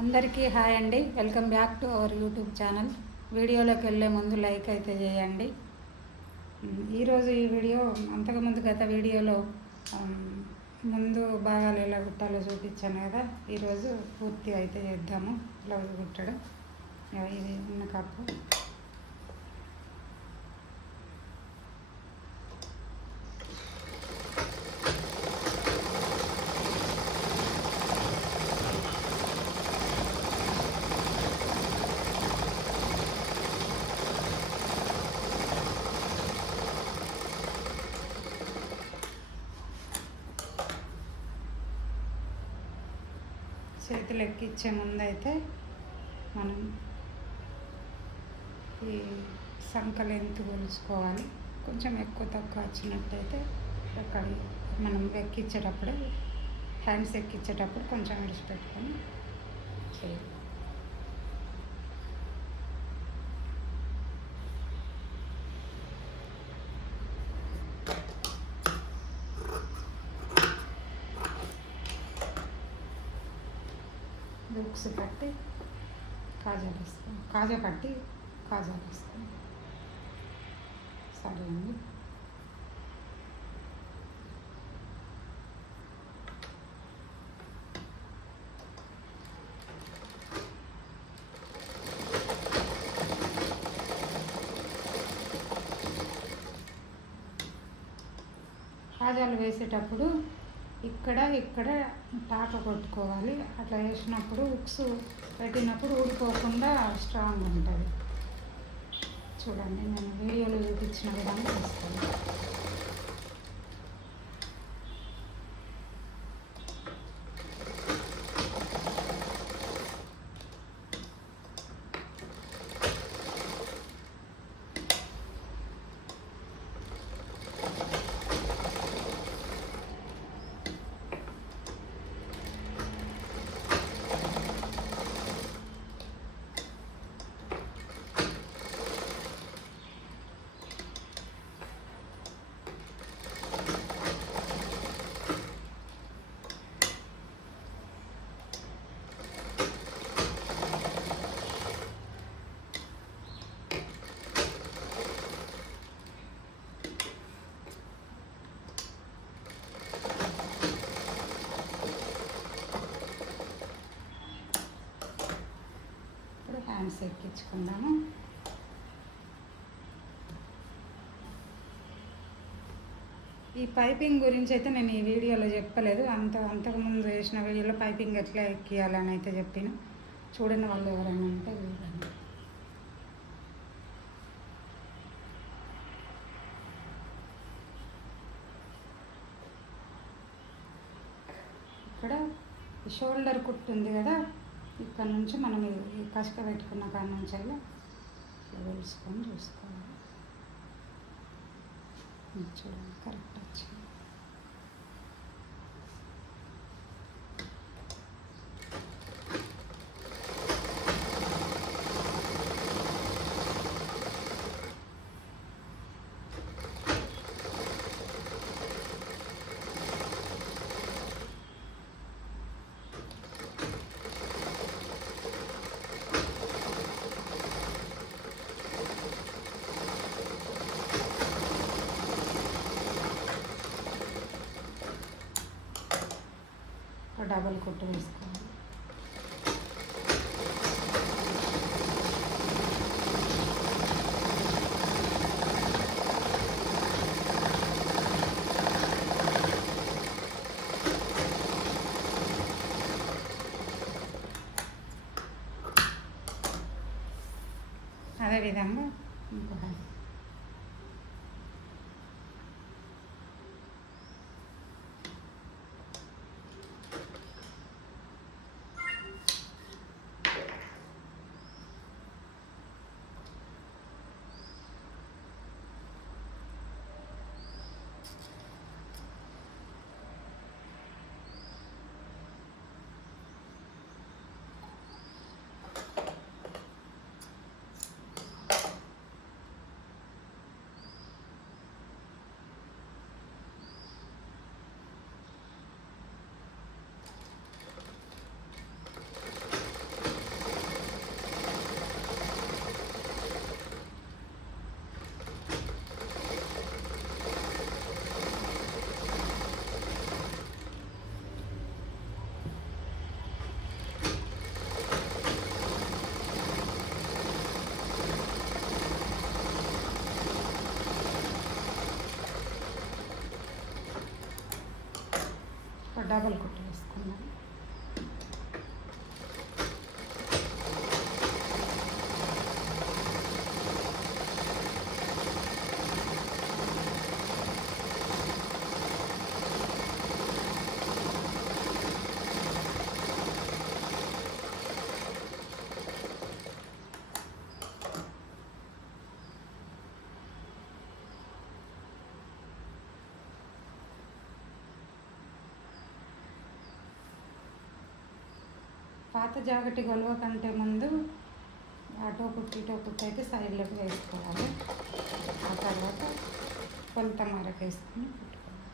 అందరికీ హాయ్ అండి. Welcome back to our YouTube channel. వీడియోలోకి వెళ్ళే ముందు లైక్ అయితే చేయండి. ఈరోజు ఈ వీడియో అంతకుముందు గత వీడియోలో ముందు భాగాలు ఎలా కుట్టాలో చూపించాను కదా. ఈరోజు పూర్తి అయితే చేద్దాము. బ్లౌజ్ కుట్టడం ఇది ఉన్న కప్పు చేతులు ఎక్కించే ముందు అయితే మనం ఈ సంకలు ఎంత కొలుసుకోవాలి. కొంచెం ఎక్కువ తక్కువ వచ్చినట్టయితే అక్కడ మనం ఎక్కించేటప్పుడే హ్యాండ్స్ ఎక్కించేటప్పుడు కొంచెం విడిచిపెట్టుకొని చేయాలి. బుక్స్ పట్టి కాజాలు వేస్తాం, కాజా పట్టి కాజాలు వేస్తాం. సరే అండి. కాజాలు వేసేటప్పుడు ఇక్కడ టాక కొట్టుకోవాలి. అట్లా వేసినప్పుడు హుక్స్ పెట్టినప్పుడు ఊడిపోకుండా స్ట్రాంగ్ ఉంటుంది. చూడండి, నేను వీడియోలో చూపించిన విధంగా వేస్తాను. హ్యాండ్స్ ఎక్కించుకుందాము. ఈ పైపింగ్ గురించి అయితే నేను ఈ వీడియోలో చెప్పలేదు. అంతకుముందు వేసిన వీడియోలో పైపింగ్ ఎట్లా ఎక్కియాలని అయితే చెప్పిన. చూడని వాళ్ళు ఎవరైనా ఉంటే చూడండి. ఇక్కడ షోల్డర్ కుట్టు ఉంది కదా, ఇక్కడ నుంచి మనం ఈ కసుక పెట్టుకున్న కాడ నుంచి వెళ్ళి వేసుకొని చూసుకోవాలి. చూడండి, కరెక్ట్ వచ్చింది. డబల్ కుట్టు వేసుకోవాలి. అదేవిధంగా ఇంకొక డబల్ కుట్టు వేసుకున్నాను. పాత జాకెట్ గొలవ కంటే ముందు అటో కుట్టు అయితే సైడ్లోకి వేసుకోవాలి. ఆ తర్వాత కొలత మరక వేసుకొని కుట్టుకోవాలి.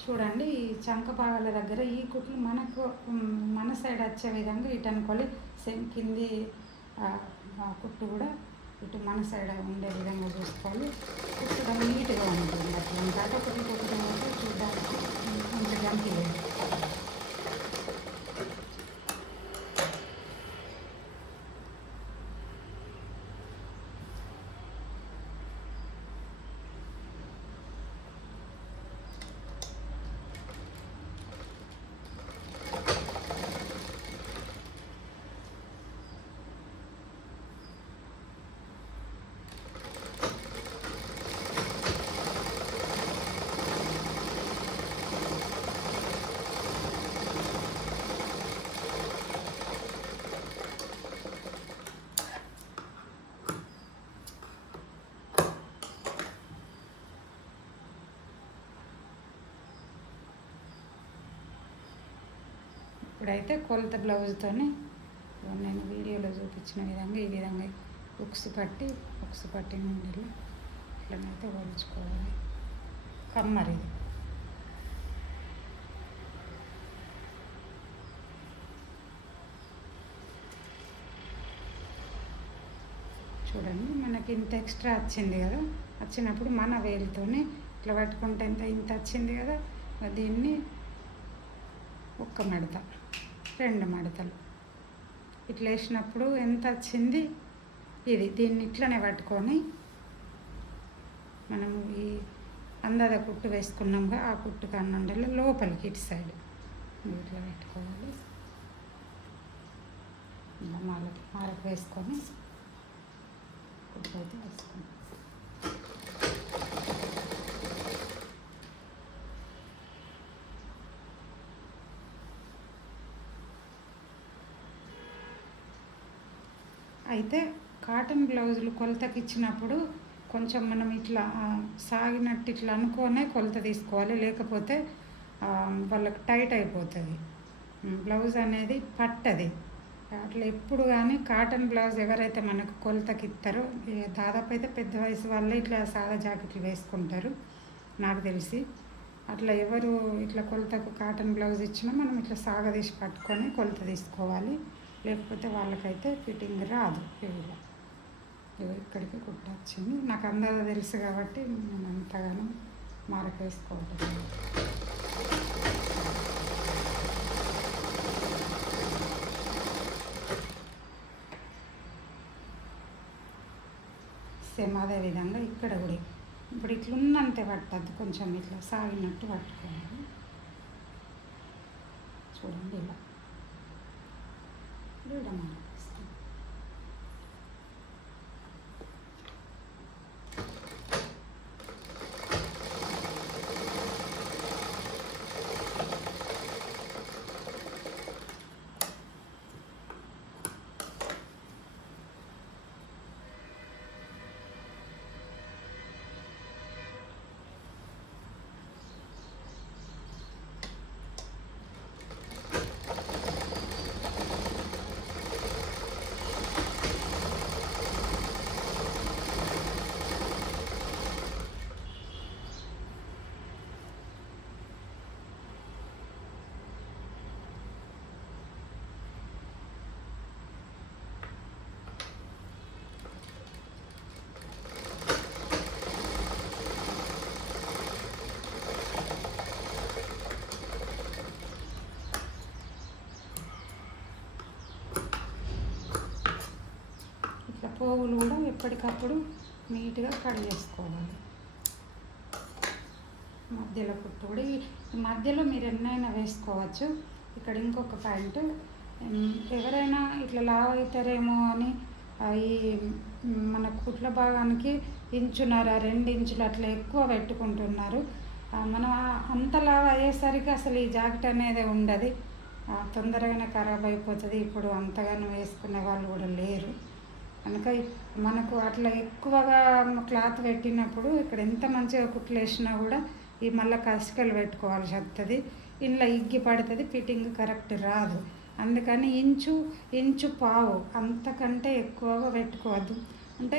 చూడండి, ఈ చంక భాగాల దగ్గర ఈ కుట్లు మన సైడ్ వచ్చే విధంగా ఇటు అనుకోవాలి. సేమ్ కింది కుట్టు కూడా ఇటు మన సైడ్ ఉండే విధంగా చూసుకోవాలి. కుట్టడం నీట్గా ఉంటుంది. అట్లా ఇంకా కుట్టడం అయితే చూడడానికి కొంచెం గంటిలేదు. ఇప్పుడైతే కొలత బ్లౌజ్తోనే నేను వీడియోలో చూపించిన విధంగా ఈ విధంగా ఉక్సు పట్టి నుండి ఇట్లనైతే కొలుచుకోవాలి. కమ్మరి చూడండి, మనకి ఇంత ఎక్స్ట్రా వచ్చింది కదా. వచ్చినప్పుడు మన వేలుతోనే ఇట్లా పట్టుకుంటే ఇంత వచ్చింది కదా. దీన్ని ఒక్క మడత, 2 మడతలు ఇట్లా వేసినప్పుడు ఎంత వచ్చింది దీన్ని ఇట్లనే పట్టుకొని మనము ఈ అందాద కుట్టు వేసుకున్నాంగా ఆ కుట్టు కన్నుండే లోపలికి ఇటు సైడ్ ఇట్లా పెట్టుకోవాలి. ఇలా మాలకు వేసుకొని కుట్టు అయితే వేసుకుంటాం. అయితే కాటన్ బ్లౌజులు కొలతకి ఇచ్చినప్పుడు కొంచెం మనం ఇట్లా సాగినట్టు ఇట్లా అనుకోనే కొలత తీసుకోవాలి. లేకపోతే వాళ్ళకి టైట్ అయిపోతుంది. బ్లౌజ్ అనేది పట్టది. అట్లా ఎప్పుడు కానీ కాటన్ బ్లౌజ్ ఎవరైతే మనకు కొలతకి ఇస్తారో, దాదాపు అయితే పెద్ద వయసు వాళ్ళే ఇట్లా సాదా జాకెట్లు వేసుకుంటారు నాకు తెలిసి. అట్లా ఎవరు ఇట్లా కొలతకు కాటన్ బ్లౌజ్ ఇచ్చినా మనం ఇట్లా సాగదీసి పట్టుకొని కొలత తీసుకోవాలి. లేకపోతే వాళ్ళకైతే ఫిట్టింగ్ రాదు. ఇలా ఇక్కడికి కుట్ట వచ్చింది. నాకు అందాజ తెలుసు కాబట్టి నేను అంతగానో మరక వేసుకోవట్లేదు. సేమ్ అదే విధంగా ఇక్కడ కూడా ఇప్పుడు ఇట్లున్నంతే పట్టద్దు, కొంచెం ఇట్లా సాగినట్టు పట్టుకోవాలి. చూడండి, ఇలా విడమా పోగులు కూడా ఎప్పటికప్పుడు నీట్గా కట్ చేసుకోవాలి. మధ్యలో కుట్టు కూడా ఈ మధ్యలో మీరు ఎన్నైనా వేసుకోవచ్చు. ఇక్కడ ఇంకొక పాయింట్, ఎవరైనా ఇట్లా లావ్ అవుతారేమో అని ఈ మన కుట్ల భాగానికి 1.5-2 ఇంచులు అట్లా ఎక్కువ పెట్టుకుంటున్నారు. మనం అంత లావ్ అయ్యేసరికి అసలు ఈ జాకెట్ అనేది ఉండదు, తొందరగానే ఖరాబ్ అయిపోతుంది. ఇప్పుడు అంతగానో వేసుకునే వాళ్ళు కూడా లేరు కనుక మనకు అట్లా ఎక్కువగా క్లాత్ పెట్టినప్పుడు ఇక్కడ ఎంత మంచిగా కుట్లు వేసినా కూడా ఈ మళ్ళీ కసికలు పెట్టుకోవాల్సి వస్తుంది. ఇంట్లో ఇగ్గి పడుతుంది, ఫిట్టింగ్ కరెక్ట్ రాదు. అందుకని ఇంచు పావు అంతకంటే ఎక్కువగా పెట్టుకోవద్దు. అంటే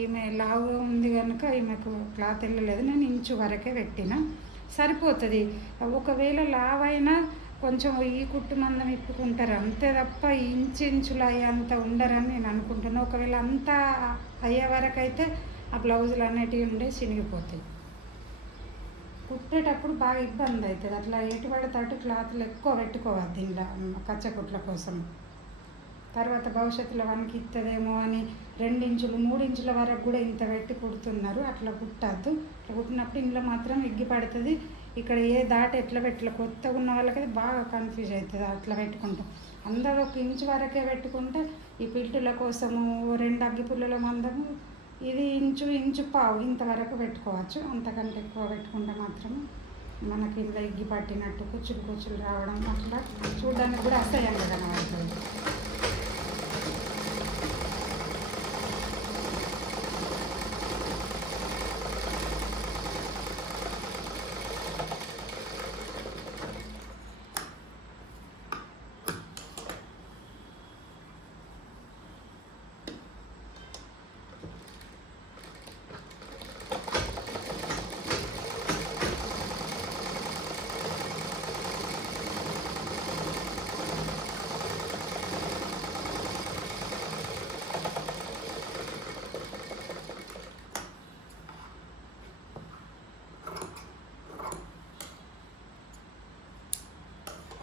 ఈమె లావుగా ఉంది కనుక ఈమెకు క్లాత్ వెళ్ళలేదు, నేను ఇంచు వరకే పెట్టిన సరిపోతుంది. ఒకవేళ లావ్ అయినా కొంచెం ఈ కుట్టు మందం ఇప్పుకుంటారు అంతే తప్ప ఇంచులు అయ్యేంత ఉండరని నేను అనుకుంటున్నాను. ఒకవేళ అంతా అయ్యే వరకు అయితే ఆ బ్లౌజులు అనేటివి ఉండే చినిగిపోతాయి. కుట్టేటప్పుడు బాగా ఇబ్బంది అవుతుంది. అట్లా ఎటు పడితే అటు క్లాత్లు ఎక్కువ పెట్టుకోవద్దు ఇలా కచ్చకుట్ల కోసం. తర్వాత భవిష్యత్తులో వానికి ఇస్తుందేమో అని 2 ఇంచులు 3 ఇంచుల వరకు కూడా ఇంత పెట్టి కుడుతున్నారు. అట్లా కుట్టద్దు. అట్లా కుట్టినప్పుడు ఇంట్లో మాత్రం ఇగ్గి పడుతుంది. ఇక్కడ ఏ దాట ఎట్లా పెట్టలే, కొత్తగా ఉన్న వాళ్ళకైతే బాగా కన్ఫ్యూజ్ అవుతుంది అట్లా పెట్టుకుంటాం. అందరూ 1 ఇంచు వరకే పెట్టుకుంటే ఈ పిల్టుల కోసము 2 అగ్గి పుల్లల మందము ఇది ఇంచు పావు ఇంతవరకు పెట్టుకోవచ్చు. అంతకంటే ఎక్కువ పెట్టుకుంటే మాత్రం మనకి ఇంట్లో ఇగ్గి పట్టినట్టు కుచ్చులు రావడం అట్లా చూడడానికి కూడా అసహ్యంగా కనబడుతుంది.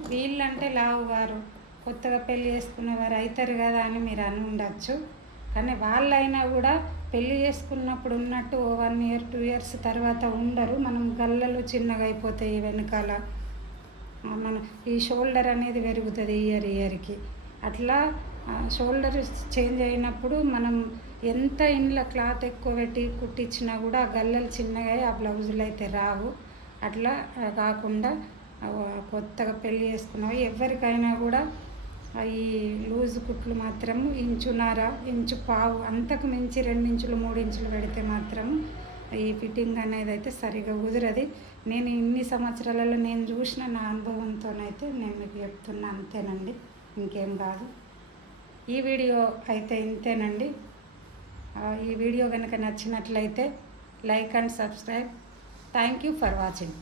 వీళ్ళంటే లావుగారు కొత్తగా పెళ్ళి చేసుకున్నవారు అవుతారు కదా అని మీరు అని ఉండొచ్చు. కానీ వాళ్ళైనా కూడా పెళ్ళి చేసుకున్నప్పుడు ఉన్నట్టు 1 ఇయర్ 2 ఇయర్స్ తర్వాత ఉండరు. మనం గల్లలు చిన్నగా అయిపోతాయి వెనకాల, మన ఈ షోల్డర్ అనేది పెరుగుతుంది ఇయర్కి. అట్లా షోల్డర్ చేంజ్ అయినప్పుడు మనం ఎంత ఇంట్లో క్లాత్ ఎక్కువ పెట్టి కుట్టించినా కూడా ఆ గల్లలు చిన్నగా ఆ బ్లౌజులు అయితే రావు. అట్లా కాకుండా కొత్తగా పెళ్ళి చేసుకున్నవి ఎవరికైనా కూడా ఈ లూజ్ కుట్లు మాత్రం 1.5 ఇంచు పావు అంతకు మించి 2 ఇంచులు 3 ఇంచులు పెడితే మాత్రం ఈ ఫిట్టింగ్ అనేది అయితే సరిగా కుదరది. నేను ఇన్ని సంవత్సరాలలో నేను చూసిన నా అనుభవంతోనైతే నేను మీకు చెప్తున్నా, అంతేనండి, ఇంకేం కాదు. ఈ వీడియో అయితే ఇంతేనండి. ఈ వీడియో కనుక నచ్చినట్లయితే like and subscribe. Thank you for watching.